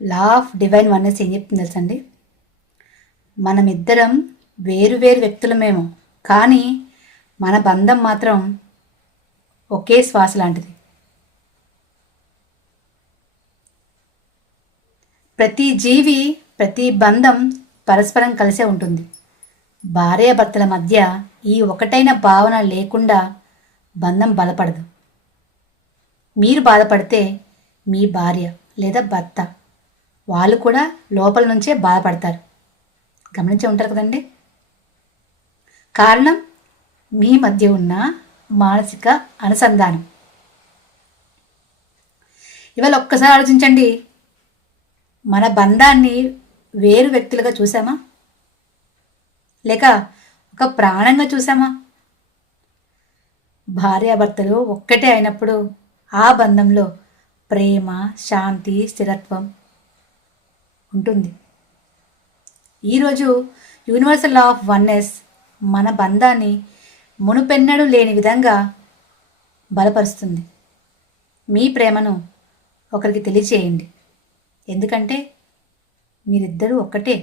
Law of divine oneness ఏం చెప్తుంది తెలుసండి? మనమిద్దరం వేరు వేరు వ్యక్తులమేమో, కానీ మన బంధం మాత్రం ఒకే శ్వాస లాంటిది. ప్రతి జీవి, ప్రతి బంధం పరస్పరం కలిసే ఉంటుంది. భార్యాభర్తల మధ్య ఈ ఒకటైన భావన లేకుండా బంధం బలపడదు. మీరు బాధపడితే మీ భార్య లేదా భర్త వాళ్ళు కూడా లోపల నుంచే బాధపడతారు. గమనించి ఉంటారు కదండి. కారణం మీ మధ్య ఉన్న మానసిక అనుసంధానం. ఇవాళ ఒక్కసారి ఆలోచించండి, మన బంధాన్ని వేరు వ్యక్తులుగా చూసామా, లేక ఒక ప్రాణంగా చూసామా? భార్యాభర్తలు ఒక్కటే అయినప్పుడు ఆ బంధంలో ప్రేమ, శాంతి, స్థిరత్వం ఉంటుంది. ఈరోజు యూనివర్సల్ లా ఆఫ్ వన్నెస్ మన బంధాన్ని మునుపెన్నడూ లేని విధంగా బలపరుస్తుంది. మీ ప్రేమను ఒకరికి తెలియచేయండి, ఎందుకంటే మీరిద్దరూ ఒక్కటే.